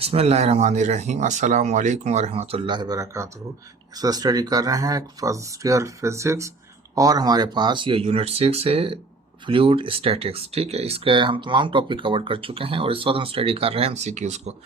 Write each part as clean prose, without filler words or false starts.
बिस्मिल्लाहिर्रहमानिर्रहीम अस्सलाम वालेकुम वरहमतुल्लाहि वबरकातुहू। इस वक्त स्टडी कर रहे हैं फर्स्ट ईयर फिज़िक्स और हमारे पास ये यूनिट 6 है फ्लूइड स्टैटिक्स। ठीक है, इसके हम तमाम टॉपिक कवर कर चुके हैं और इस वक्त हम स्टडी कर रहे हैं एमसीक्यूज़ को।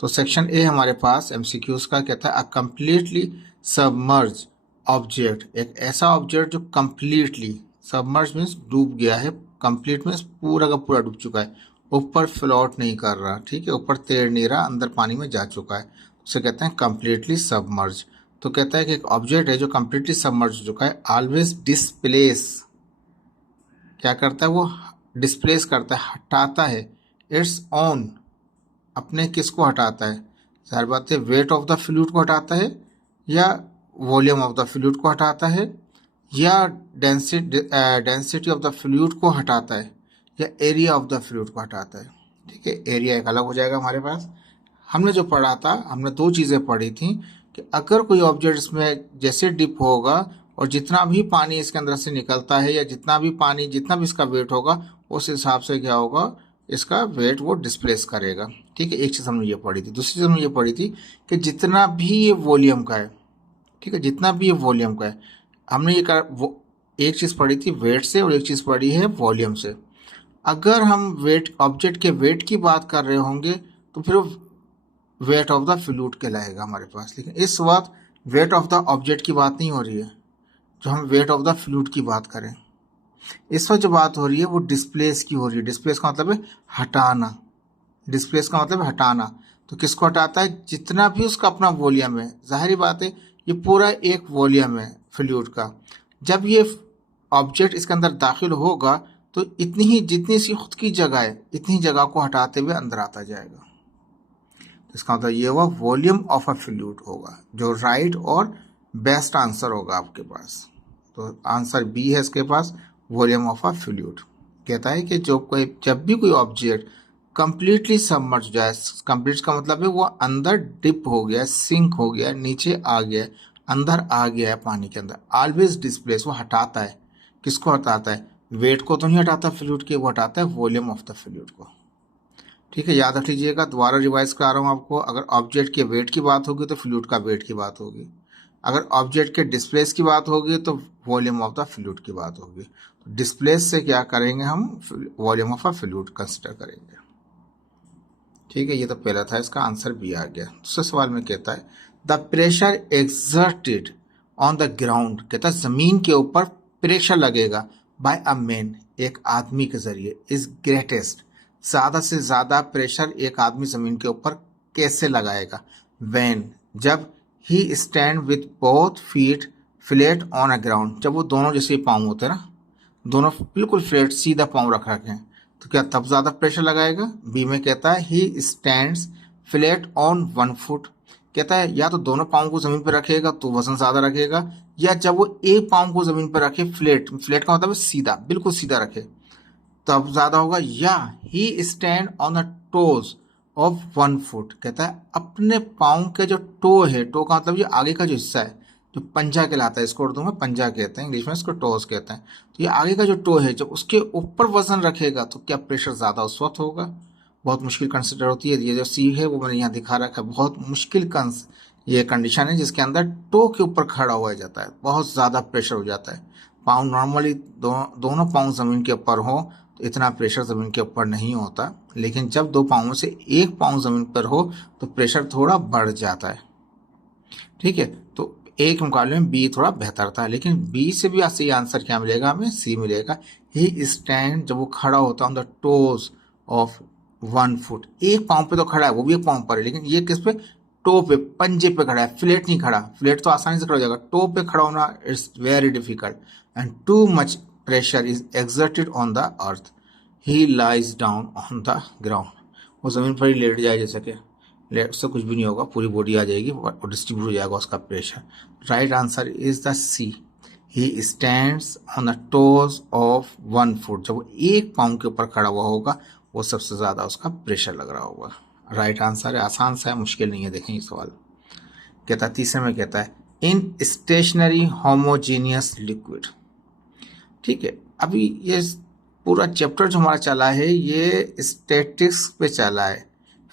तो सेक्शन ए हमारे पास एमसीक्यूज़ का कहता है अ कम्प्लीटली सबमर्ज ऑब्जेक्ट, एक ऐसा ऑब्जेक्ट जो कम्प्लीटली सबमर्ज मीन्स डूब गया है, कंप्लीट मीन्स पूरा का पूरा डूब चुका है, ऊपर फ्लोट नहीं कर रहा, ठीक है, ऊपर तैर नहीं रहा, अंदर पानी में जा चुका है, उसे कहते हैं कम्प्लीटली सबमर्ज। तो कहता है कि एक ऑब्जेक्ट है जो कम्प्लीटली सबमर्ज हो चुका है, ऑलवेज डिस्प्लेस, क्या करता है वो डिस्प्लेस करता है, हटाता है, इट्स ओन, अपने किसको हटाता है, सारी बात है, वेट ऑफ द फ्लूइड को हटाता है या वॉल्यूम ऑफ द फ्लूइड को हटाता है या डेंसिटी ऑफ द फ्लूइड को हटाता है या एरिया ऑफ द फ्लूइड को हटाता है। ठीक है, एरिया एक अलग हो जाएगा हमारे पास। हमने जो पढ़ा था, हमने दो चीज़ें पढ़ी थी कि अगर कोई ऑब्जेक्ट इसमें जैसे डिप होगा और जितना भी पानी इसके अंदर से निकलता है या जितना भी पानी, जितना भी इसका वेट होगा, उस हिसाब से क्या होगा, इसका वेट वो डिस्प्लेस करेगा। ठीक है, एक चीज़ हमने ये पढ़ी थी। दूसरी चीज़ हमने ये पढ़ी थी कि जितना भी ये वॉल्यूम का है, ठीक है, जितना भी ये वॉल्यूम का है, हमने ये वो एक चीज़ पढ़ी थी वेट से और एक चीज़ पढ़ी है वॉल्यूम से। अगर हम वेट, ऑब्जेक्ट के वेट की बात कर रहे होंगे तो फिर वेट ऑफ द फ्लूइड कहलाएगा हमारे पास, लेकिन इस वक्त वेट ऑफ द ऑब्जेक्ट की बात नहीं हो रही है, जो हम वेट ऑफ द फ्लूइड की बात करें, इस वक्त जो बात हो रही है वो डिस्प्लेस की हो रही है। डिस्प्लेस का मतलब है हटाना, डिस्प्लेस का मतलब है हटाना। तो किसको हटाता है, जितना भी उसका अपना वॉल्यूम है, जाहिर बात है ये पूरा एक वॉल्यूम है फ्लूइड का, जब ये ऑब्जेक्ट इसके अंदर दाखिल होगा तो इतनी ही, जितनी सी खुद की जगह है, इतनी जगह को हटाते हुए अंदर आता जाएगा। इसका मतलब ये हुआ वॉल्यूम ऑफ अ फ्लूइड होगा, जो राइट और बेस्ट आंसर होगा आपके पास। तो आंसर बी है इसके पास, वॉल्यूम ऑफ अ फ्लूइड। कहता है कि जो कोई, जब भी कोई ऑब्जेक्ट कंप्लीटली सबमर्ज जाए, कंप्लीट का मतलब है वो अंदर डिप हो गया, सिंक हो गया, नीचे आ गया, अंदर आ गया है पानी के अंदर, ऑलवेज डिस्प्लेस, वो हटाता है। किसको हटाता है, वेट को तो नहीं हटाता फ्लूइड के, वो हटाता है वॉल्यूम ऑफ द फ्लूइड को। ठीक है, याद रख लीजिएगा, दोबारा रिवाइज करा रहा हूँ आपको। अगर ऑब्जेक्ट के वेट की बात होगी तो फ्लूइड का वेट की बात होगी, अगर ऑब्जेक्ट के डिस्प्लेस की बात होगी तो वॉल्यूम ऑफ द फ्लूइड की बात होगी। डिस्प्लेस से क्या करेंगे हम, volume of a fluid consider करेंगे। ठीक है, ये तो पहला था, इसका आंसर बी आ गया। दूसरे सवाल में कहता है the pressure exerted on the ground, कहता है जमीन के ऊपर प्रेशर लगेगा बाय अ मैन, एक आदमी के जरिए, इज ग्रेटेस्ट, ज्यादा से ज्यादा प्रेशर एक आदमी जमीन के ऊपर कैसे लगाएगा, व्हेन, जब he stand with both feet flat on a ground, जब वो दोनों जैसे पाँव होते हैं ना, दोनों बिल्कुल फ्लैट सीधा पाँव रख रखे हैं, तो क्या तब ज्यादा प्रेशर लगाएगा। बी में कहता है he stands flat on one foot, कहता है या तो दोनों पाँव को जमीन पर रखेगा तो वजन ज्यादा रखेगा, या जब वो एक पाँव को जमीन पर रखे, फ्लैट, फ्लैट का मतलब है सीधा, बिल्कुल सीधा रखे, तब ज्यादा होगा। या he stand on the toes of one foot, कहता है अपने पाँव के जो टो है, टो का मतलब ये आगे का जो हिस्सा है, जो पंजा कहलाता है, इसको उर्दू में पंजा कहते हैं, इंग्लिश में इसको टोज कहते हैं। तो ये आगे का जो टो है, जब उसके ऊपर वजन रखेगा तो क्या प्रेशर ज्यादा उस वक्त होगा। बहुत मुश्किल कंसिडर होती है, ये जो सी है वो मैंने यहाँ दिखा रखा है, बहुत मुश्किल ये कंडीशन है जिसके अंदर टो के ऊपर खड़ा हुआ जाता है, बहुत ज्यादा प्रेशर हो जाता है। पाँव नॉर्मली दोनों पाँव जमीन के ऊपर हो तो इतना प्रेशर जमीन के ऊपर नहीं होता, लेकिन जब दो पाँवों से एक पाँव जमीन पर हो तो प्रेशर थोड़ा बढ़ जाता है। ठीक है, तो एक मुकाबले में बी थोड़ा बेहतर था, लेकिन बी से भी सही आंसर क्या मिलेगा, हमें सी मिलेगा। ही स्टैंड, जब वो खड़ा होता है on the toes of one foot, एक पाँव पे तो खड़ा है, वो भी एक पाँव पर है, लेकिन ये किस पे, टो पे, पंजे पे खड़ा है, फ्लैट नहीं खड़ा। फ्लैट तो आसानी से खड़ा हो जाएगा, टो पे खड़ा होना it's very difficult and too much pressure is exerted on the earth, he lies down on the ground, वो जमीन पर ही लेट जाए, जैसे कि उससे कुछ भी नहीं होगा, पूरी बॉडी आ जाएगी और डिस्ट्रीब्यूट हो जाएगा उसका pressure. Right answer is the C, he stands on the toes of one foot, जब वो एक पाँव के ऊपर खड़ा हुआ होगा वो सबसे ज्यादा उसका प्रेशर लग रहा होगा। राइट आंसर है, आसान सा है, मुश्किल नहीं है। देखें सवाल कहता है, तीसरे में कहता है इन स्टेशनरी होमोजीनियस लिक्विड। ठीक है, अभी ये पूरा चैप्टर जो हमारा चला है ये स्टैटिक्स पे चला है,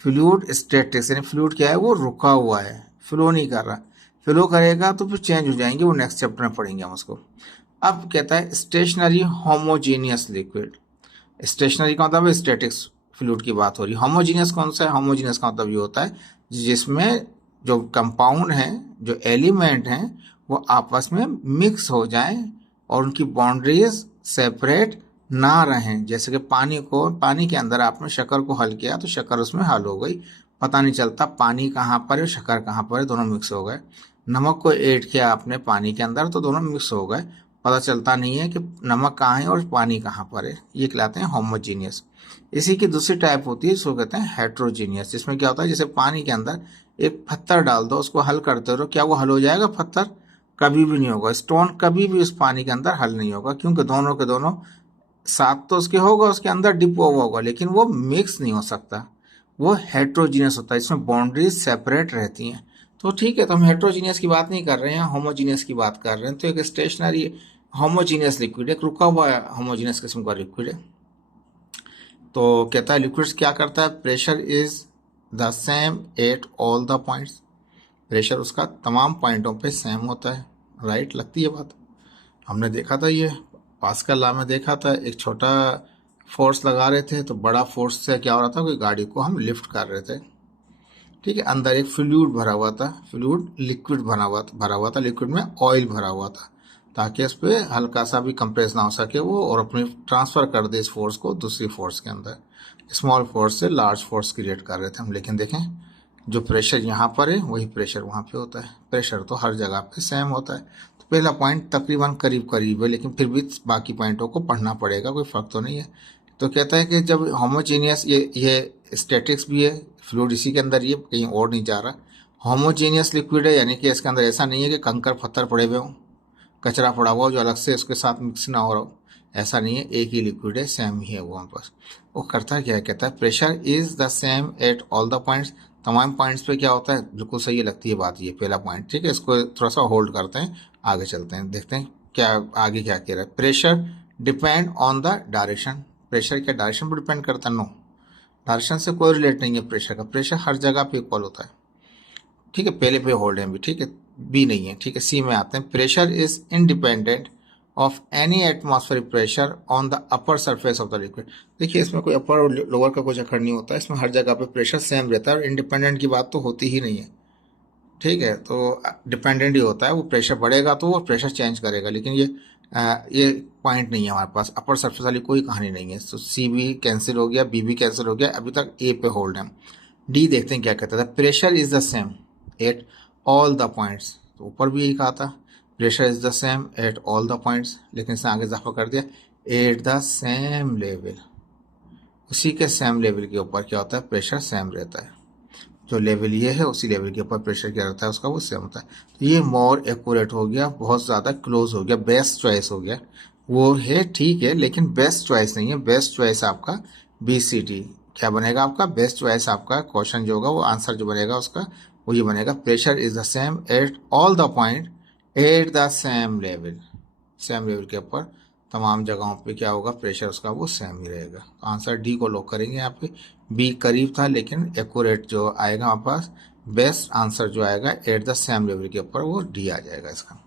फ्लूइड स्टैटिक्स यानी फ्लूइड क्या है, वो रुका हुआ है, फ्लो नहीं कर रहा। फ्लो करेगा तो फिर चेंज हो जाएंगे, वो नेक्स्ट चैप्टर में पढ़ेंगे हम उसको। अब कहता है स्टेशनरी होमोजीनियस लिक्विड। स्टेशनरी का मतलब स्टैटिक्स फ्लूइड की बात हो रही है। होमोजीनियस कौन सा है? होमोजीनियस का मतलब ये होता है जिसमें जो कंपाउंड हैं, जो एलिमेंट हैं, वो आपस में मिक्स हो जाएं और उनकी बाउंड्रीज सेपरेट ना रहें। जैसे कि पानी के अंदर आपने शक्कर को हल किया तो शक्कर उसमें हल हो गई, पता नहीं चलता पानी कहाँ पर है शक्कर कहाँ पर है, दोनों मिक्स हो गए। नमक को ऐड किया आपने पानी के अंदर तो दोनों मिक्स हो गए, पता चलता नहीं है कि नमक कहाँ है और पानी कहाँ पर है। ये कहलाते हैं होमोजीनियस। इसी की दूसरी टाइप होती है, इसको कहते हैं हेट्रोजीनियस, जिसमें क्या होता है जैसे पानी के अंदर एक पत्थर डाल दो, उसको हल करते रहो, क्या वो हल हो जाएगा? पत्थर कभी भी नहीं होगा। स्टोन कभी भी उस पानी के अंदर हल नहीं होगा, क्योंकि दोनों के दोनों साथ तो उसके होगा, उसके अंदर डिप हुआ होगा, लेकिन वो मिक्स नहीं हो सकता। वो हेट्रोजीनियस होता है, इसमें बाउंड्रीज सेपरेट रहती हैं। तो ठीक है, तो हम हेट्रोजीनियस की बात नहीं कर रहे हैं, होमोजीनियस की बात कर रहे हैं। तो एक स्टेशनरी होमोजीनियस लिक्विड, एक रुका हुआ होमोजीनियस किस्म का लिक्विड है। तो कहता है लिक्विड्स क्या करता है, pressure is the same at all the points. Pressure उसका तमाम पॉइंटों पे सेम होता है। राइट लगती है बात? हमने देखा था ये पास्कल लॉ में देखा था, एक छोटा फोर्स लगा रहे थे तो बड़ा फोर्स से क्या हो रहा था, कोई गाड़ी को हम लिफ्ट कर रहे थे। ठीक है, अंदर एक फ्लूइड भरा हुआ था, फ्लूइड लिक्विड भरा हुआ था, लिक्विड में ऑयल भरा हुआ था, ताकि इस पर हल्का सा भी कंप्रेस ना हो सके वो, और अपनी ट्रांसफर कर दे इस फोर्स को दूसरी फोर्स के अंदर। स्मॉल फोर्स से लार्ज फोर्स क्रिएट कर रहे थे हम। लेकिन देखें जो प्रेशर यहाँ पर है वही प्रेशर वहाँ पे होता है। प्रेशर तो हर जगह पे सेम होता है। तो पहला पॉइंट तकरीबन करीब करीब है, लेकिन फिर भी बाकी पॉइंटों को पढ़ना पड़ेगा, कोई फर्क तो नहीं है। तो कहता है कि जब होमोजीनियस, ये स्टैटिक्स भी है, फ्लूइड इसी के अंदर, ये कहीं और नहीं जा रहा। होमोजीनियस लिक्विड है, यानी कि इसके अंदर ऐसा नहीं है कि कंकर पत्थर पड़े हुए हों, कचरा पड़ा हुआ जो अलग से उसके साथ मिक्स ना हो रहा हो, ऐसा नहीं है, एक ही लिक्विड है, सेम ही है वो हमारे पास। वो करता है क्या है, कहता है pressure is the same at all the points. तमाम पॉइंट्स पे क्या होता है, बिल्कुल सही लगती है बात, ये पहला पॉइंट। ठीक है, इसको थोड़ा सा होल्ड करते हैं, आगे चलते हैं, देखते हैं क्या आगे क्या कह रहा है। Pressure depend on the direction. Pressure क्या डायरेक्शन पर डिपेंड करता है? नो, डायरेक्शन से कोई रिलेट नहीं है प्रेशर का। प्रेशर हर जगह पे इक्वल होता है। ठीक है, पहले पे होल्ड है भी, ठीक है, बी नहीं है। ठीक है, सी में आते हैं। Pressure is independent of any atmospheric pressure on the upper surface of the liquid. देखिए इसमें कोई अपर और लोअर का कुछ अखर नहीं होता है, इसमें हर जगह पे प्रेशर सेम रहता है, और इंडिपेंडेंट की बात तो होती ही नहीं है। ठीक है, तो डिपेंडेंट ही होता है, वो प्रेशर बढ़ेगा तो वो प्रेशर चेंज करेगा, लेकिन ये पॉइंट नहीं है हमारे पास, अपर सरफेस वाली कोई कहानी नहीं है। तो सी भी कैंसिल हो गया, बी भी कैंसिल हो गया, अभी तक ए पे होल्ड है। डी देखते हैं क्या कहता था। Pressure is the same at all the points. तो ऊपर भी यही कहा था, pressure is the same at all the points, लेकिन इसने आगे इजाफा कर दिया एट द सेम लेवल। उसी के सेम लेवल के ऊपर क्या होता है, प्रेशर सेम रहता है। जो लेवल ये है उसी लेवल के ऊपर प्रेशर क्या रहता है उसका, वो सेम होता है। तो ये मोर एक्यूरेट हो गया, बहुत ज़्यादा क्लोज हो गया, बेस्ट चॉइस हो गया। वो है ठीक है, लेकिन बेस्ट चॉइस नहीं है। बेस्ट चॉइस आपका BCD क्या बनेगा आपका, बेस्ट चॉइस आपका क्वेश्चन जो होगा, वो आंसर जो बनेगा उसका वो ये बनेगा, pressure is the same at all the point at the same level. Same level के ऊपर तमाम जगहों पे क्या होगा, प्रेशर उसका वो सेम ही रहेगा। तो आंसर डी को लॉक करेंगे यहाँ पे। बी करीब था, लेकिन एक्यूरेट जो आएगा हमारे पास, बेस्ट आंसर जो आएगा एट द सेम लेवल के ऊपर, वो डी आ जाएगा इसका।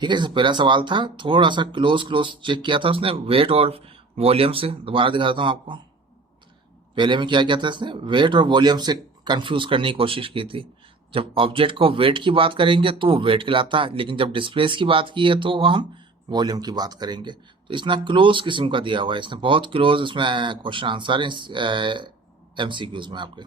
ठीक है, जैसे पहला सवाल था थोड़ा सा क्लोज चेक किया था उसने वेट और वॉल्यूम से। दोबारा दिखाता हूँ आपको। पहले में क्या किया था इसने, वेट और वॉल्यूम से कंफ्यूज करने की कोशिश की थी। जब ऑब्जेक्ट को वेट की बात करेंगे तो वो वेट कहलाता है, लेकिन जब डिस्प्लेस की बात की है तो वो हम वॉल्यूम की बात करेंगे। तो इसने क्लोज किस्म का दिया हुआ है, इसने बहुत क्लोज इसमें क्वेश्चन आंसर है MCQs में आपके।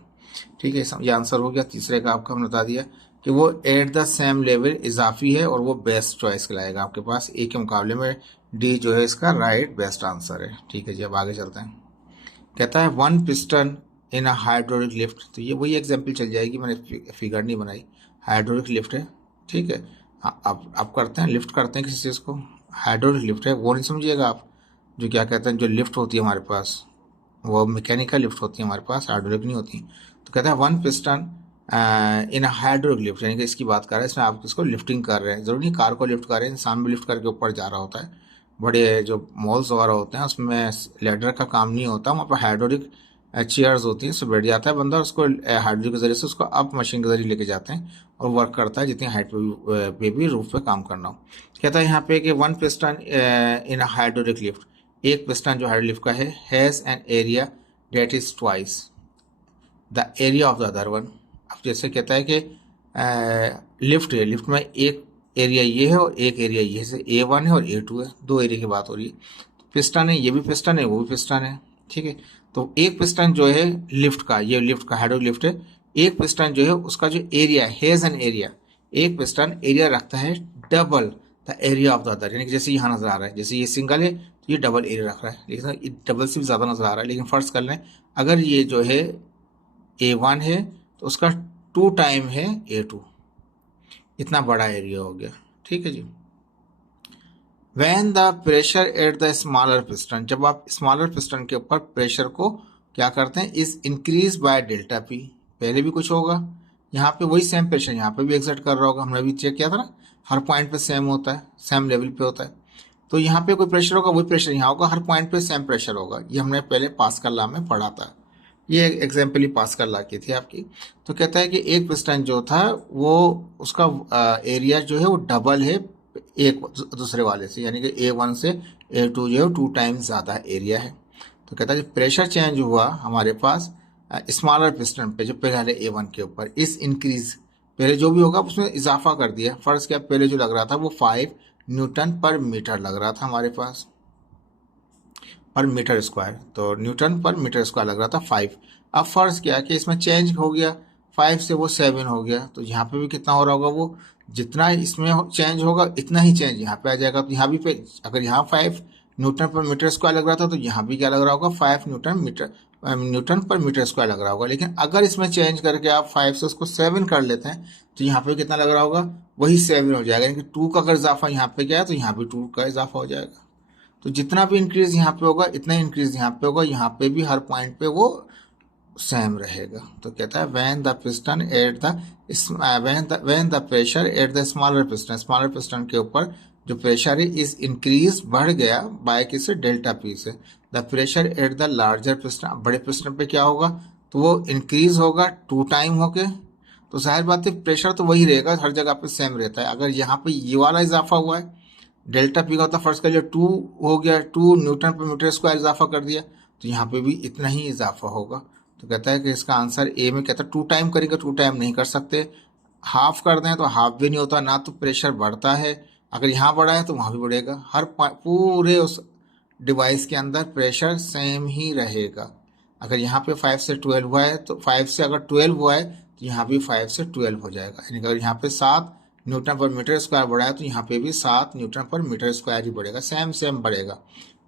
ठीक है, ये आंसर हो गया। तीसरे का आपको हमने बता दिया कि वो एट द सेम लेवल इजाफी है और वो बेस्ट चॉइस कहलाएगा आपके पास। ए के मुकाबले में डी जो है इसका राइट बेस्ट आंसर है। ठीक है जी, अब आगे चलते हैं। कहता है one piston in a hydraulic lift. तो ये वही एग्जाम्पल चल जाएगी, मैंने फिगर नहीं बनाई। हाइड्रोलिक लिफ्ट है, ठीक है। अब करते हैं, लिफ्ट करते हैं किसी चीज़ को, हाइड्रोलिक लिफ्ट है, वो नहीं समझिएगा आप। जो क्या कहते हैं, जो लिफ्ट होती है हमारे पास वो मैकेनिकल लिफ्ट होती है हमारे पास, हाइड्रोलिक नहीं होती। तो कहता है one piston in a hydraulic lift, यानी कि इसकी बात कर रहे हैं, इसमें आप इसको लिफ्टिंग कर रहे हैं। जरूरी नहीं कार को लिफ्ट कर रहे हैं, इंसान भी लिफ्ट करके ऊपर जा रहा होता है। बड़े जो मॉल्स वगैरह होते हैं उसमें लेडर का काम नहीं होता, वहाँ पर हाइड्रोलिक चेयर्स होती हैं, उससे बैठ जाता है बंदा, उसको हाइड्रोलिक के जरिए से उसको अप मशीन के जरिए लेके जाते हैं और वर्क करता है जितनी हाइट पे भी रूफ पे काम करना हो। कहता है यहाँ पे कि one piston in a hydraulic lift, एक पिस्टन जो हाइड्रोलिक का है, has an area that is twice the area of the other one. अब जैसे कहता है कि लिफ्ट है, लिफ्ट में एक एरिया ये है और एक एरिया ये है, जैसे A1 है और A2 है, दो एरिया की बात हो रही है। पिस्टन है, ये भी पिस्टन है, वो भी पिस्टन है, ठीक है। तो एक पिस्टन जो है लिफ्ट का, ये लिफ्ट का हाइड्रोलिक लिफ्ट है, एक पिस्टन जो है उसका जो एरिया हैज एन एरिया, एक पिस्टन एरिया रखता है double the area of the other, यानी कि जैसे यहाँ नजर आ रहा है, जैसे ये सिंगल है तो ये डबल एरिया रख रहा है, लेकिन डबल से भी ज्यादा नजर आ रहा है। लेकिन फर्ज कर लें अगर ये जो है A1 है तो उसका 2 टाइम है A2, इतना बड़ा एरिया हो गया, ठीक है जी। When the pressure at the smaller piston, जब आप स्मॉलर पिस्टन के ऊपर प्रेशर को क्या करते हैं, is increase by delta P, पहले भी कुछ होगा, यहाँ पे वही सेम प्रेशर यहाँ पे भी एक्सर्ट कर रहा होगा, हमने भी चेक किया था ना, हर पॉइंट पे सेम होता है, सेम लेवल पे होता है। तो यहाँ पे कोई प्रेशर होगा, वही प्रेशर यहाँ होगा, हर पॉइंट पे सेम प्रेशर होगा, ये हमने पहले पास्कल लॉ में पढ़ा था, ये एग्जाम्पल ही पास्कल लॉ की थी आपकी। तो कहता है कि एक पिस्टन जो था वो उसका एरिया जो है वो डबल है एक दूसरे वाले से, यानी कि A1 से A2 जो है 2 टाइम्स ज़्यादा एरिया है। तो कहता है कि प्रेशर चेंज हुआ हमारे पास स्मॉलर पिस्टन पे जो पहले A1 के ऊपर, इस इंक्रीज, पहले जो भी होगा उसमें इजाफा कर दिया, फर्ज किया पहले जो लग रहा था वो 5 न्यूटन पर मीटर लग रहा था हमारे पास, पर मीटर स्क्वायर, तो न्यूटन पर मीटर स्क्वायर लग रहा था 5। अब फर्ज किया कि इसमें चेंज हो गया, 5 से वो 7 हो गया, तो यहाँ पे भी कितना हो रहा होगा, वो जितना इसमें चेंज होगा इतना ही चेंज यहाँ पे आ जाएगा। तो यहाँ भी पे अगर यहाँ 5 न्यूटन पर मीटर स्क्वायर लग रहा था तो यहाँ भी क्या लग रहा होगा, 5 न्यूटन पर मीटर स्क्वायर लग रहा होगा। लेकिन अगर इसमें चेंज करके आप 5 से उसको 7 कर लेते हैं तो यहाँ पे कितना लग रहा होगा, वही 7 हो जाएगा, यानी कि 2 का अगर इजाफा यहाँ पे गया तो यहाँ भी 2 का इजाफा हो जाएगा। तो जितना भी इंक्रीज यहाँ पे होगा इतना इंक्रीज यहाँ पे होगा, यहाँ पे भी हर पॉइंट पे वो सेम रहेगा। तो कहता है when the piston at the when the pressure at the smaller piston, smaller piston के ऊपर जो प्रेशर है इज इंक्रीज, बढ़ गया बाय किससे, डेल्टा पी से, the pressure at the larger piston, बड़े पिस्टन पे क्या होगा, तो वो इंक्रीज होगा 2 टाइम होके। तो जाहिर बात है प्रेशर तो वही रहेगा, हर जगह पे सेम रहता है। अगर यहाँ पे ये वाला इजाफा हुआ है, डेल्टा पी का होता है, फर्स्ट कर लिया 2 हो गया, 2 न्यूटन पर मीटर स्क्वायर इजाफा कर दिया, तो यहाँ पे भी इतना ही इजाफा होगा। तो कहता है कि इसका आंसर ए में, कहता है 2 टाइम करेंगे, 2 टाइम नहीं कर सकते, हाफ कर दें तो हाफ भी नहीं होता, ना तो प्रेशर बढ़ता है, अगर यहाँ बढ़ा है तो वहाँ भी बढ़ेगा, हर पूरे उस डिवाइस के अंदर प्रेशर सेम ही रहेगा। अगर यहाँ पे 5 से 12 हुआ है तो 5 से अगर 12 हुआ है तो यहाँ भी 5 से 12 हो जाएगा, यानी अगर यहाँ पे 7 न्यूटन पर मीटर स्क्वायर बढ़ा है तो यहाँ पे भी 7 न्यूटन पर मीटर स्क्वायर ही बढ़ेगा, सेम बढ़ेगा।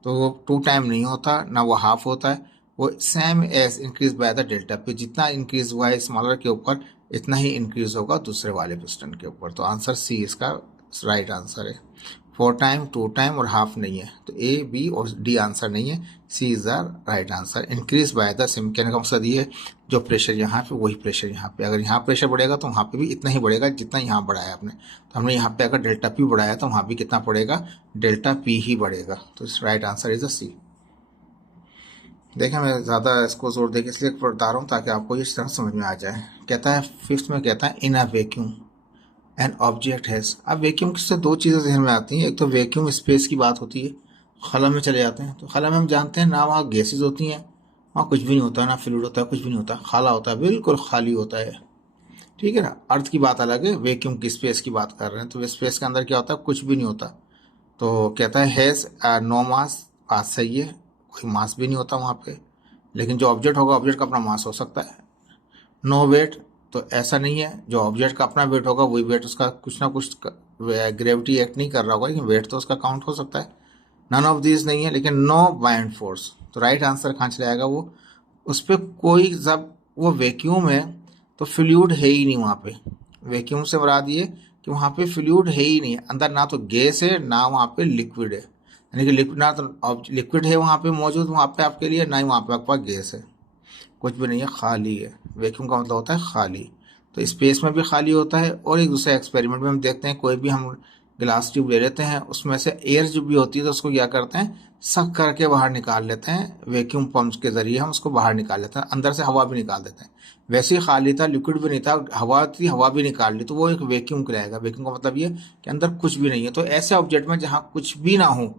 तो वो 2 टाइम नहीं होता, ना वो हाफ होता है, वो same as increase by the delta पे, जितना इंक्रीज हुआ है स्मॉलर के ऊपर इतना ही इंक्रीज होगा दूसरे वाले पिस्टन के ऊपर। तो आंसर सी इसका राइट आंसर है। 4 टाइम, 2 टाइम और हाफ नहीं है, तो ए, बी और डी आंसर नहीं है, C is the right answer. Increase by the same, कहने का मकसद ये है जो प्रेशर यहाँ पे वही प्रेशर यहाँ पे, अगर यहाँ प्रेशर बढ़ेगा तो वहाँ पे भी इतना ही बढ़ेगा जितना यहाँ बढ़ाया आपने। तो हमने यहाँ पे अगर डेल्टा पी बढ़ाया तो वहाँ भी कितना पड़ेगा, डेल्टा पी ही बढ़ेगा। तो राइट आंसर इज द सी। देखें मैं ज़्यादा इसको जोर देके इसलिए बता रहा हूँ ताकि आपको इस तरह समझ में आ जाए। कहता है 5th में, कहता है in a vacuum an object has. अब वैक्यूम से 2 चीज़ें जहन में आती हैं, एक तो वैक्यूम स्पेस की बात होती है, खला में चले जाते हैं तो खला में हम जानते हैं ना वहाँ गैसेज होती हैं, वहाँ कुछ भी नहीं होता, ना फ्लूइड होता है, कुछ भी नहीं होता, खाला होता है, बिल्कुल खाली होता है, ठीक है ना। अर्थ की बात अलग है, वैक्यूम की स्पेस की बात कर रहे हैं, तो स्पेस के अंदर क्या होता है, कुछ भी नहीं होता। तो कहता है हैज़ नो मास, बात सही है, कोई मास भी नहीं होता वहाँ पे, लेकिन जो ऑब्जेक्ट होगा ऑब्जेक्ट का अपना मास हो सकता है। नो वेट, तो ऐसा नहीं है, जो ऑब्जेक्ट का अपना वेट होगा वही वेट उसका कुछ ना कुछ ग्रेविटी एक्ट नहीं कर रहा होगा, लेकिन वेट तो उसका काउंट हो सकता है। नन ऑफ दिस नहीं है, लेकिन नो बाइंड फोर्स, तो राइट आंसर कहाँ चला जाएगा, वो उस पर कोई, जब वो वैक्यूम है तो फ्लूइड है ही नहीं वहाँ पे। वैक्यूम से मुराद ये कि वहाँ पे फ्लूइड है ही नहीं, अंदर ना तो गैस है ना वहाँ पे लिक्विड है, यानी कि लिक्विड ना तो लिक्विड है वहाँ पे मौजूद वहाँ पे आपके लिए, ना ही वहाँ पे आपके पास गैस है, कुछ भी नहीं है, खाली है। वैक्यूम का मतलब होता है खाली। तो स्पेस में भी खाली होता है, और एक दूसरे एक्सपेरिमेंट में हम देखते हैं, कोई भी हम ग्लास ट्यूब ले लेते हैं, उसमें से एयर जो भी होती है तो उसको क्या करते हैं, सक करके बाहर निकाल लेते हैं, वैक्यूम पंप्स के जरिए हम उसको बाहर निकाल लेते हैं, अंदर से हवा भी निकाल देते हैं। वैसे ही खाली था, लिक्विड भी नहीं था, हवा थी, हवा भी निकाल ली, तो वो एक वैक्यूम कहलाएगा। वैक्यूम का मतलब ये कि अंदर कुछ भी नहीं है। तो ऐसे ऑब्जेक्ट में जहाँ कुछ भी ना हो,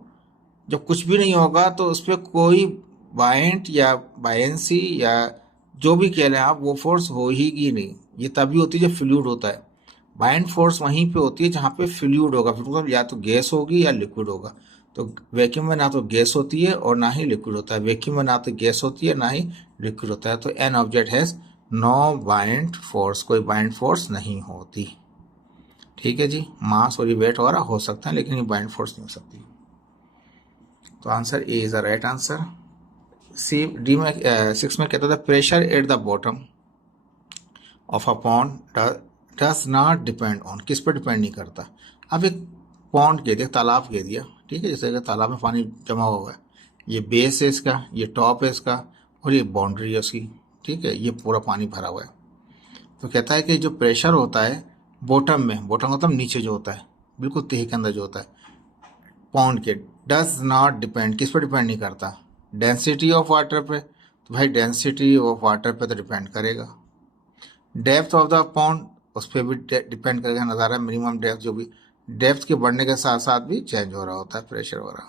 जब कुछ भी नहीं होगा तो उस पर कोई बायंट या बायंसी या जो भी कह लें आप, वो फोर्स हो ही नहीं। ये तभी होती है जब फ्लूइड होता है। बायंट फोर्स वहीं पे होती है जहाँ पे फ्लूइड होगा, मतलब या तो गैस होगी या लिक्विड होगा। तो वैक्यूम में ना तो गैस होती है और ना ही लिक्विड होता है। वैक्यूम में ना तो गैस होती है ना ही लिक्विड होता है। तो an object has no buoyant force, कोई बायंट फोर्स नहीं होती। ठीक है जी, मास और वेट वगैरह हो सकता है, लेकिन ये बायंट फोर्स नहीं हो सकती। तो answer A is the right answer. C D में 6 में कहता था pressure at the bottom of a pond does not depend on, किस पर डिपेंड नहीं करता। अब एक पॉन्ड कह दिया, तालाब कह दिया, ठीक है, जैसे कि तालाब में पानी जमा हुआ है, ये बेस है इसका, ये टॉप है इसका, और ये बाउंड्री है उसकी, ठीक है, ये पूरा पानी भरा हुआ है। तो कहता है कि जो प्रेशर होता है बॉटम में, बॉटम मतलब नीचे जो होता है, बिल्कुल तह के अंदर जो होता है पॉन्ड के, डज नॉट डिपेंड, किस पर डिपेंड नहीं करता, डेंसिटी ऑफ वाटर पे। तो भाई डेंसिटी ऑफ वाटर पे तो डिपेंड करेगा। डेप्थ ऑफ द पॉन्ड, उस पर भी डिपेंड करेगा, नज़ारा मिनिमम डेप्थ, जो भी डेप्थ के बढ़ने के साथ साथ भी चेंज हो रहा होता है प्रेशर वगैरह।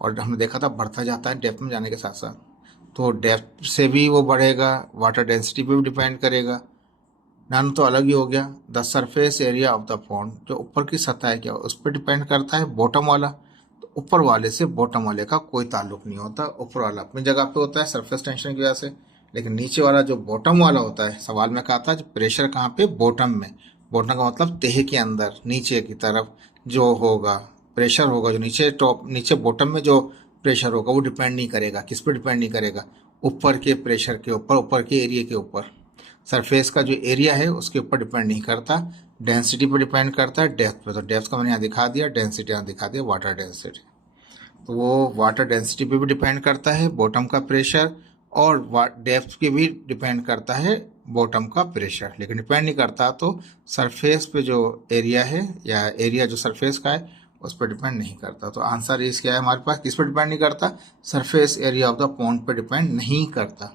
और हमने देखा था बढ़ता जाता है डेप्थ में जाने के साथ साथ, तो डेप्थ से भी वो बढ़ेगा, वाटर डेंसिटी पे भी डिपेंड करेगा। नन तो अलग ही हो गया। The surface area of the pond, जो ऊपर की सतह है क्या उस पर डिपेंड करता है। बॉटम वाला, तो ऊपर वाले से बॉटम वाले का कोई ताल्लुक नहीं होता, ऊपर वाला अपनी जगह पे होता है सरफेस टेंशन की वजह से। लेकिन नीचे वाला जो बॉटम वाला होता है, सवाल में कहा था प्रेशर कहाँ पे, बॉटम में। बॉटम का मतलब तह के अंदर नीचे की तरफ जो होगा प्रेशर होगा, जो नीचे टॉप नीचे बॉटम में जो प्रेशर होगा वो डिपेंड नहीं करेगा, किस पर डिपेंड नहीं करेगा, ऊपर के प्रेशर के ऊपर, ऊपर के एरिया के ऊपर। सरफेस का जो एरिया है उसके ऊपर डिपेंड नहीं करता, डेंसिटी पर डिपेंड करता है, डेप्थ पे। तो डेप्थ का मैंने यहाँ दिखा दिया, डेंसिटी यहाँ दिखा दिया, वाटर डेंसिटी। तो वो वाटर डेंसिटी पे भी डिपेंड करता है बॉटम का प्रेशर, और डेप्थ पे भी डिपेंड करता है बॉटम का प्रेशर। लेकिन डिपेंड नहीं करता तो सरफेस पे जो एरिया है, या एरिया जो सरफेस का है, उस पर डिपेंड नहीं करता। तो आंसर इस क्या है हमारे पास, किस पर डिपेंड नहीं करता, surface area of the pond पर डिपेंड नहीं करता।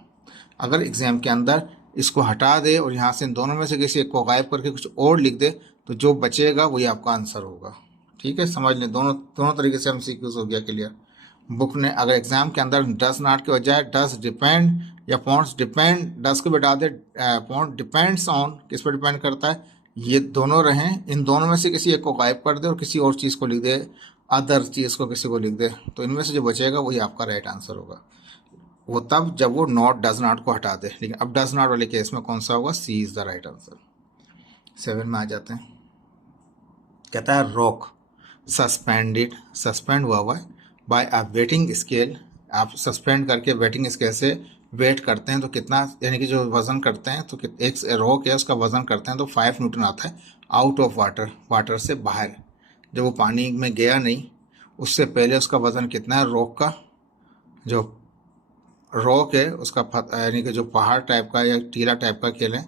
अगर एग्जाम के अंदर इसको हटा दे और यहाँ से इन दोनों में से किसी एक को गायब करके कुछ और लिख दे, तो जो बचेगा वही आपका आंसर होगा। ठीक है, समझ लें, दोनों दोनों तरीके से MCQs हो गया क्लियर। बुक ने अगर एग्जाम के अंदर डज नॉट के बजाय डज डिपेंड या पॉन्ड्स डिपेंड, डज को बिठा दे पॉन्ड डिपेंड्स ऑन, किस पर डिपेंड करता है, ये दोनों रहें, इन दोनों में से किसी एक को गायब कर दे और किसी और चीज़ को लिख दे, अदर चीज़ को किसी को लिख दे, तो इनमें से जो बचेगा वही आपका राइट आंसर होगा। वो तब जब वो नॉट डज नॉट को हटा दे। लेकिन अब डज नॉट वाले केस में कौन सा होगा, सी इज द राइट आंसर। 7 में आ जाते हैं। कहता है रॉक सस्पेंडेड, सस्पेंड हुआ है बाय अ वेटिंग स्केल। आप सस्पेंड करके वेटिंग स्केल से वेट करते हैं तो कितना, यानी कि जो वजन करते हैं, तो एक रॉक है उसका वजन करते हैं तो 5 न्यूटन आता है आउट ऑफ वाटर, वाटर से बाहर। जब वो पानी में गया नहीं उससे पहले उसका वजन कितना है रॉक का, जो रॉक है उसका, यानी कि जो पहाड़ टाइप का या टीला टाइप का खेलें,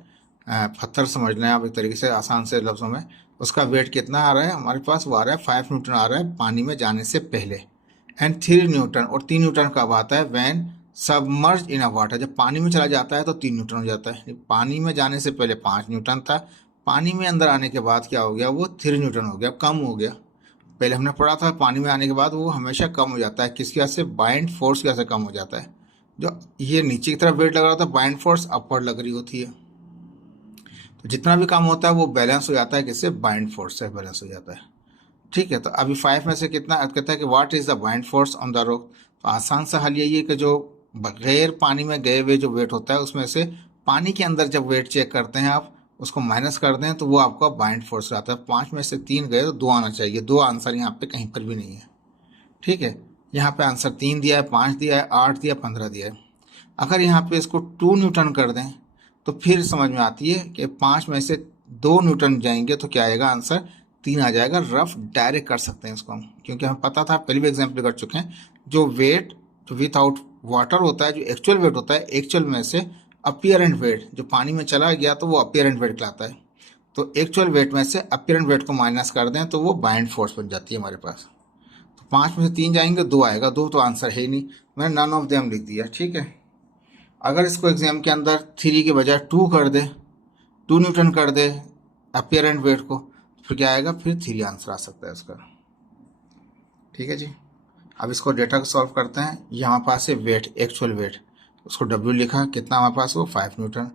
पत्थर समझ लें आप एक तरीके से आसान से लफ्ज़ों में, उसका वेट कितना आ रहा है हमारे पास, वो आ रहा है 5 न्यूटन आ रहा है पानी में जाने से पहले। एंड 3 न्यूटन, और 3 न्यूटन कब आता है, when submerge in a water, जब पानी में चला जाता है तो 3 न्यूटन हो जाता है। पानी में जाने से पहले 5 न्यूटन था, पानी में अंदर आने के बाद क्या हो गया, वो 3 न्यूटन हो गया, कम हो गया। पहले हमने पढ़ा था पानी में आने के बाद वो हमेशा कम हो जाता है, किसकी वजह से, बाइंड फोर्स की वजह से कम हो जाता है। जो ये नीचे की तरफ वेट लग रहा था, बाइंड फोर्स अपवर्ड लग रही होती है, तो जितना भी काम होता है वो बैलेंस हो जाता है, किससे, बाइंड फोर्स से बैलेंस हो जाता है। ठीक है, तो अभी 5 में से कितना कहता है कि what is the bind force on the rock. तो आसान सा हल यही है कि जो बगैर पानी में गए हुए जो वेट होता है उसमें से पानी के अंदर जब वेट चेक करते हैं आप, उसको माइनस कर दें तो वो आपका बाइंड फोर्स आता है। 5 में से 3 गए तो 2 आना चाहिए, 2 आंसर यहाँ पे कहीं पर भी नहीं है। ठीक है, यहाँ पे आंसर 3 दिया है, 5 दिया है, 8 दिया, 15 दिया है। अगर यहाँ पे इसको 2 न्यूटन कर दें तो फिर समझ में आती है कि 5 में से 2 न्यूटन जाएंगे तो क्या आएगा आंसर, 3 आ जाएगा। रफ डायरेक्ट कर सकते हैं इसको हम, क्योंकि हमें पता था, पहले भी एग्जाम्पल कर चुके हैं, जो वेट जो विदाउट वाटर होता है, जो एक्चुअल वेट होता है, एक्चुअल में से अपीयरेंट वेट जो पानी में चला गया तो वो अपीयरेंट वेट कहलाता है। तो एक्चुअल वेट में से अपीरेंट वेट को माइनस कर दें तो वो बाइंड फोर्स बन जाती है हमारे पास। तो 5 में से 3 जाएंगे, 2 आएगा, 2 तो आंसर है ही नहीं, मैंने नन ऑफ देम लिख दिया। ठीक है, अगर इसको एग्जाम के अंदर 3 के बजाय 2 कर दे, 2 न्यूटन कर दे अपीरेंट वेट को, फिर क्या आएगा, फिर 3 आंसर आ सकता है उसका। ठीक है जी, अब इसको डेटा को सॉल्व करते हैं। ये हमारे पास है वेट, एक्चुअल वेट, उसको W लिखा, कितना हमारे पास वो 5 न्यूटन।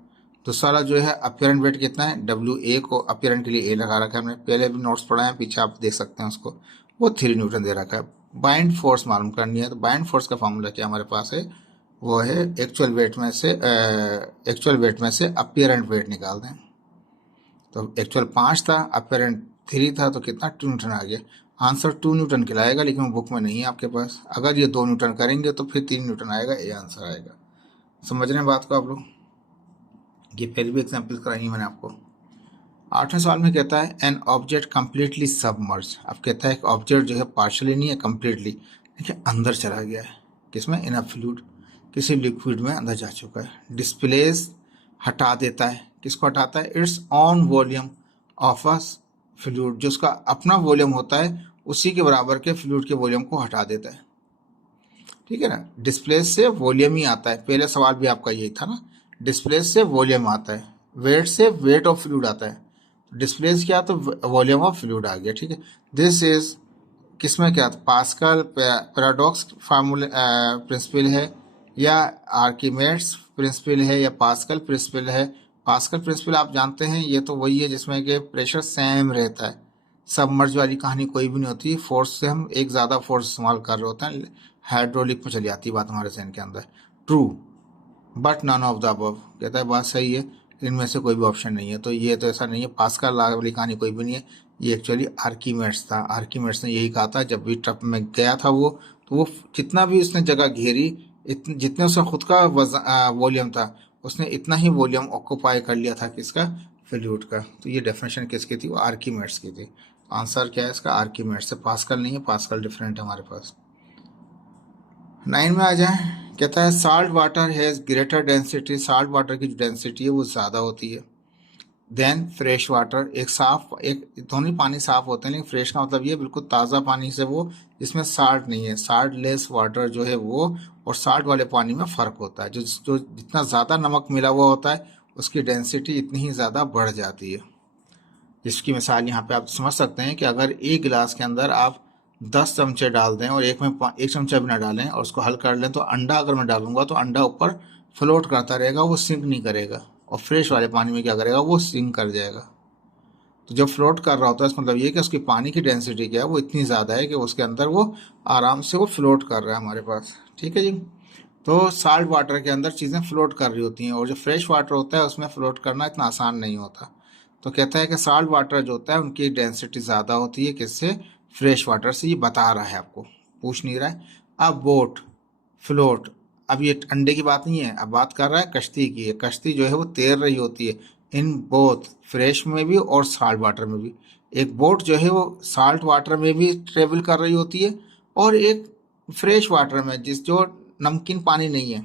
दूसरा वाला जो है अपीरेंट वेट कितना है, WA को अपीरेंट के लिए A लगा रखा है हमने, पहले भी नोट्स पढ़ा है, पीछे आप देख सकते हैं उसको, वो 3 न्यूटन दे रखा है। बाइंड फोर्स मालूम करनी है, तो बाइंड फोर्स का फॉर्मूला क्या हमारे पास है, वो है एक्चुअल वेट में से अपीरेंट वेट निकाल दें। तो एक्चुअल 5 था, अपीरेंट 3 था, तो कितना 2 न्यूटन आ गया। आंसर 2 न्यूटन खिलाएगा, लेकिन वो बुक में नहीं है आपके पास। अगर ये 2 न्यूटन करेंगे तो फिर 3 न्यूटन आएगा, ये आंसर आएगा। समझ रहे हैं बात को आप लोग? ये पहले भी एग्जाम्पल कराई है मैंने आपको। 8वें सवाल में कहता है एन ऑब्जेक्ट कंप्लीटली सबमर्ज। अब कहता है एक ऑब्जेक्ट जो है पार्शली नहीं है, कंप्लीटली देखिए अंदर चला गया है, किसमें, इन अ फ्लूइड, किसी लिक्विड में अंदर जा चुका है। डिस्प्लेस हटा देता है, किसको हटाता है, it's on volume of a fluid, जो उसका अपना वॉल्यूम होता है उसी के बराबर के फ्लूइड के वॉल्यूम को हटा देता है। ठीक है ना, डिस्प्लेस से वॉल्यूम ही आता है, पहले सवाल भी आपका यही था ना, डिस्प्लेस से वॉल्यूम आता है, वेट से वेट ऑफ फ्लूइड आता है, डिस्प्लेस क्या, तो वॉल्यूम ऑफ फ्लूइड आ गया। ठीक है, दिस इज किसमें क्या था, पास्कल पैराडॉक्स फार्मूला प्रिंसिपल है, या आर्किमेड्स प्रिंसिपल है, या पास्कल प्रिंसिपल है। पास्कल प्रिंसिपल आप जानते हैं, ये तो वही है जिसमें कि प्रेशर सेम रहता है, सबमर्ज वाली कहानी कोई भी नहीं होती, फोर्स से हम एक ज़्यादा फोर्स इस्तेमाल कर रहे होते हैं, हाइड्रोलिक में चली आती है बात हमारे जहन के अंदर। True but none of the above, कहता है बात सही है, इनमें से कोई भी ऑप्शन नहीं है। तो ये तो ऐसा नहीं है, पास्कल लॉ वाली कहानी कोई भी नहीं है, ये एक्चुअली आर्कीमेड्स था। आर्कीमेड्स ने यही कहा था जब भी ट्रप में गया था वो, तो वो जितना भी उसने जगह घेरी, जितने उसका खुद का वॉल्यूम था, उसने इतना ही वॉल्यूम ऑक्यूपाई कर लिया था किसका, फ्लूइड का। तो ये डेफिनेशन किसकी थी, वो आर्कीमेड्स की थी। आंसर क्या है इसका, आर्कीमेड्स से, पास्कल नहीं है, पास्कल डिफरेंट है हमारे पास। 9 में आ जाए, कहता है salt water has greater density, salt water की जो डेंसिटी है वो ज़्यादा होती है देन फ्रेश वाटर। एक साफ, एक दोनों पानी साफ होते हैं, लेकिन फ्रेश का मतलब ये बिल्कुल ताज़ा पानी से, वो जिसमें साल्ट नहीं है, साल्ट लेस वाटर जो है वो, और साल्ट वाले पानी में फ़र्क होता है, जो जितना ज़्यादा नमक मिला हुआ होता है उसकी डेंसिटी इतनी ही ज़्यादा बढ़ जाती है। इसकी मिसाल यहाँ पे आप समझ सकते हैं कि अगर एक गिलास के अंदर आप 10 चमचे डाल दें और एक में 1 चमचा भी ना डालें और उसको हल कर लें, तो अंडा अगर मैं डालूंगा तो अंडा ऊपर फ्लोट करता रहेगा, वो सिंक नहीं करेगा। और फ्रेश वाले पानी में क्या करेगा, वो सिंक कर जाएगा। तो जब फ्लोट कर रहा होता है, इसका मतलब ये कि उसकी पानी की डेंसिटी क्या है, वो इतनी ज़्यादा है कि उसके अंदर वो आराम से वो फ्लोट कर रहा है हमारे पास। ठीक है जी, तो साल्ट वाटर के अंदर चीज़ें फ्लोट कर रही होती हैं, और जो फ्रेश वाटर होता है उसमें फ्लोट करना इतना आसान नहीं होता। तो कहता है कि साल्ट वाटर जो होता है उनकी डेंसिटी ज़्यादा होती है किससे, फ्रेश वाटर से। ये बता रहा है आपको, पूछ नहीं रहा है। अब बोट फ्लोट, अब ये अंडे की बात नहीं है, अब बात कर रहा है कश्ती की है। कश्ती जो है वो तैर रही होती है इन बोथ, फ्रेश में भी और साल्ट वाटर में भी। एक बोट जो है वो साल्ट वाटर में भी ट्रेवल कर रही होती है, और एक फ्रेश वाटर में, जो नमकीन पानी नहीं है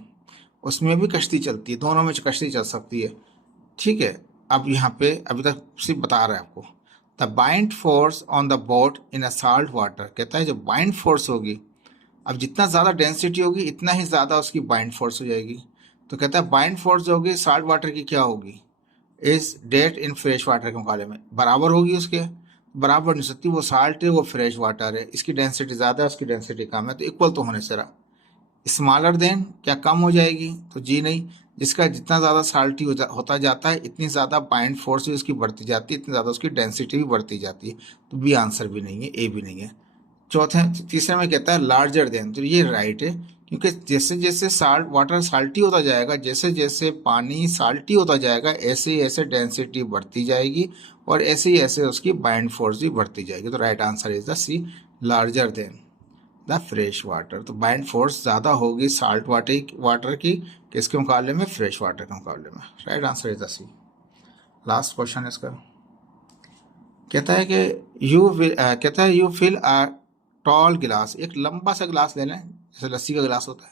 उसमें भी कश्ती चलती है, दोनों में कश्ती चल सकती है। ठीक है, अब यहाँ पे अभी तक सिर्फ बता रहा है आपको, the bind force on the boat in a salt water. कहता है जो बाइंड फोर्स होगी, अब जितना ज़्यादा डेंसिटी होगी इतना ही ज़्यादा उसकी बाइंड फोर्स हो जाएगी। तो कहता है बाइंड फोर्स जो होगी साल्ट वाटर की क्या होगी, इस डेट इन फ्रेश वाटर के मुकाबले में बराबर होगी उसके, बराबर नहीं सकती, वो साल्ट है वो फ्रेश वाटर है, इसकी डेंसिटी ज़्यादा है उसकी डेंसिटी कम है, तो इक्वल तो होने से रहा। स्मॉलर देन क्या कम हो जाएगी, तो जी नहीं, जिसका जितना ज़्यादा साल्टी होता जाता है इतनी ज़्यादा बाइंड फोर्स भी उसकी बढ़ती जाती है, इतनी ज़्यादा उसकी डेंसिटी भी बढ़ती जाती है। तो बी आंसर भी नहीं है, ए भी नहीं है। तीसरे में कहता है लार्जर देन, तो ये राइट है, क्योंकि जैसे जैसे साल्ट वाटर साल्टी होता जाएगा, जैसे जैसे पानी साल्टी होता जाएगा, ऐसे ही ऐसे डेंसिटी बढ़ती जाएगी, और ऐसे ही ऐसे उसकी बाइंड फोर्स भी बढ़ती जाएगी। तो right answer is the C, larger than the fresh water. तो बाइंड फोर्स ज़्यादा होगी साल्ट वाटर की किसके मुकाबले में, फ्रेश वाटर के मुकाबले में। Right answer is the C. Last question इसका कहता है कि कहता है यू फिल अ टॉल गिलास, एक लंबा सा गिलास ले लें जैसे लस्सी का गिलास होता है,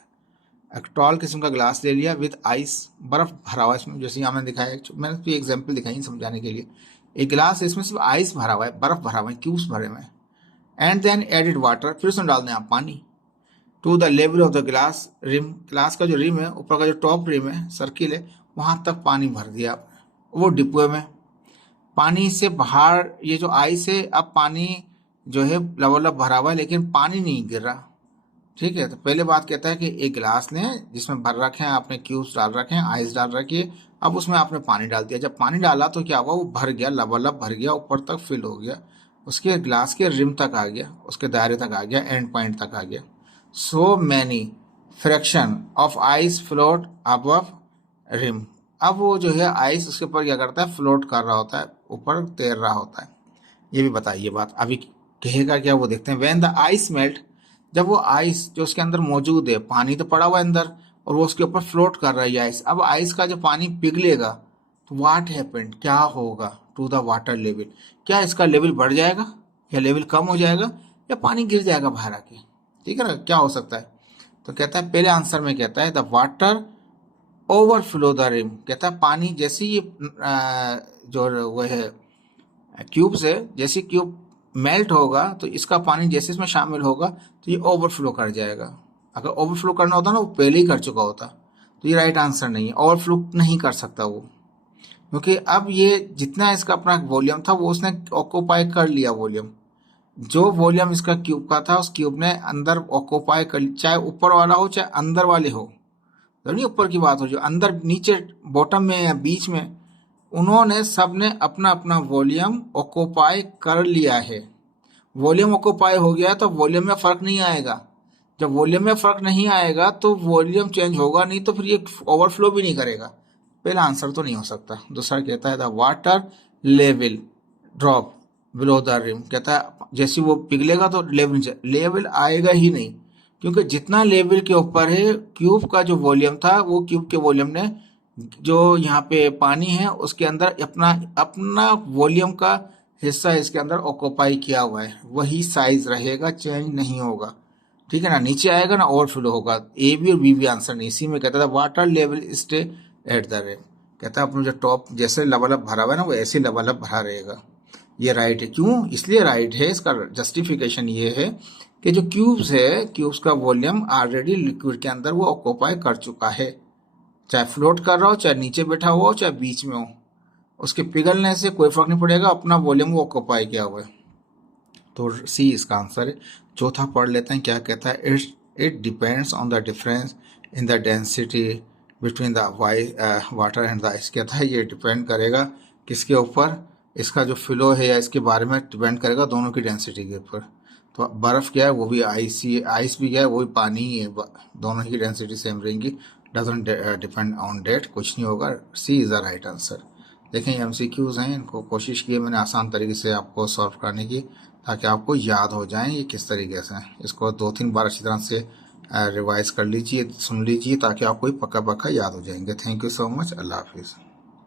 एक टॉल किस्म का गिलास ले लिया विद आइस, बर्फ भरा हुआ इसमें, जैसे यहाँ मैंने दिखाया, मैंने तो एग्जाम्पल दिखाई समझाने के लिए एक गिलास इसमें सिर्फ आइस भरा हुआ है, बर्फ भरा हुआ है, क्यूब्स भरे हुए हैं। एंड देन एडिड वाटर, फिर उसमें डाल दें आप पानी। To the level of the glass rim, glass का जो रिम है, ऊपर का जो टॉप रिम है, सर्किल है, वहाँ तक पानी भर दिया आपने। वो डिब्बे में पानी से बाहर ये जो आइस है, अब पानी जो है लबालब भरा हुआ है लेकिन पानी नहीं गिर रहा। ठीक है, तो पहले बात कहता है कि एक गिलास लें जिसमें भर रखे हैं आपने, क्यूब्स डाल रखे हैं, आइस डाल रखी है, अब उसमें आपने पानी डाल दिया। जब पानी डाला तो क्या हुआ, वो भर गया, लबालब भर गया, ऊपर तक फिल हो गया, उसके ग्लास के रिम तक आ गया, उसके दायरे तक आ गया, एंड पॉइंट तक आ गया। So many fraction of ice float above rim. अब वो जो है आइस उसके ऊपर क्या करता है, फ्लोट कर रहा होता है, ऊपर तैर रहा होता है। ये भी बताइए बात, अभी कहेगा क्या वो देखते हैं। व्हेन द आइस मेल्ट, जब वो आइस जो उसके अंदर मौजूद है, पानी तो पड़ा हुआ है अंदर और वो उसके ऊपर फ्लोट कर रहा है आइस, अब आइस का जो पानी पिघलेगा तो व्हाट हैपेंड, क्या होगा, टू द वाटर लेवल, क्या इसका लेवल बढ़ जाएगा या लेवल कम हो जाएगा या पानी गिर जाएगा बाहर आके। ठीक है ना, क्या हो सकता है। तो कहता है पहले आंसर में कहता है the water overflow the rim, कहता है पानी जैसे ये जो वो है क्यूब से, जैसे क्यूब मेल्ट होगा तो इसका पानी जैसे इसमें शामिल होगा तो ये ओवरफ्लो कर जाएगा। अगर ओवरफ्लो करना होता ना वो पहले ही कर चुका होता, तो ये राइट आंसर नहीं है, ओवरफ्लो नहीं कर सकता वो, क्योंकि अब ये जितना इसका अपना वॉल्यूम था वो उसने ऑक्यूपाई कर लिया। वॉल्यूम, जो वॉल्यूम इसका क्यूब का था उस क्यूब ने अंदर ऑक्यूपाई कर, चाहे ऊपर वाला हो चाहे अंदर वाले हो, तो नहीं ऊपर की बात हो, जो अंदर नीचे बॉटम में या बीच में, उन्होंने सब ने अपना अपना वॉल्यूम ऑक्यूपाई कर लिया है। वॉल्यूम ऑक्यूपाई हो गया तो वॉल्यूम में फर्क नहीं आएगा। जब वॉल्यूम में फर्क नहीं आएगा तो वॉल्यूम चेंज होगा नहीं, तो फिर ये ओवरफ्लो भी नहीं करेगा। पहला आंसर तो नहीं हो सकता। दूसरा कहता है the water level drop below the rim, कहता है जैसे वो पिघलेगा तो लेवल आएगा ही नहीं, क्योंकि जितना लेवल के ऊपर है क्यूब का जो वॉल्यूम था, वो क्यूब के वॉल्यूम ने जो यहाँ पे पानी है उसके अंदर अपना अपना वॉल्यूम का हिस्सा इसके अंदर ऑक्यूपाई किया हुआ है, वही साइज रहेगा, चेंज नहीं होगा। ठीक है ना, नीचे आएगा ना ओवरफ्लो होगा। ए बी और बी भी आंसर नहीं, इसी में कहता था water level stay at the rim, कहता है अपना जो टॉप जैसे लबालब भरा हुआ है ना वो ऐसे लबालब भरा रहेगा। ये राइट है, क्यों, इसलिए राइट है, इसका जस्टिफिकेशन ये है कि जो क्यूब्स है, क्यूब्स का वॉल्यूम ऑलरेडी लिक्विड के अंदर वो ऑक्यूपाई कर चुका है, चाहे फ्लोट कर रहा हो, चाहे नीचे बैठा हुआ हो, चाहे बीच में हो, उसके पिघलने से कोई फर्क नहीं पड़ेगा, अपना वॉल्यूम वो ऑक्यूपाई किया हुआ है। तो सी इसका आंसर है। चौथा पढ़ लेते हैं, क्या कहता है, it depends on the difference in the density between the water and the ice, कहता है ये डिपेंड करेगा किसके ऊपर, इसका जो फ्लो है या इसके बारे में डिपेंड करेगा दोनों की डेंसिटी के ऊपर। तो बर्फ़ क्या है, वो भी आइस ही, आइस भी क्या है, वो भी पानी ही है, दोनों की डेंसिटी सेम रहेंगी, डजंट डिपेंड ऑन डेट, कुछ नहीं होगा। सी इज़ द राइट आंसर। देखें ये MCQs हैं, इनको कोशिश की है मैंने आसान तरीके से आपको सॉल्व करने की, ताकि आपको याद हो जाएं ये किस तरीके से। इसको 2-3 बार अच्छी तरह से रिवाइज कर लीजिए, सुन लीजिए, ताकि आपको पक्का पक्का याद हो जाएंगे। थैंक यू सो मच, अल्लाह हाफिज़।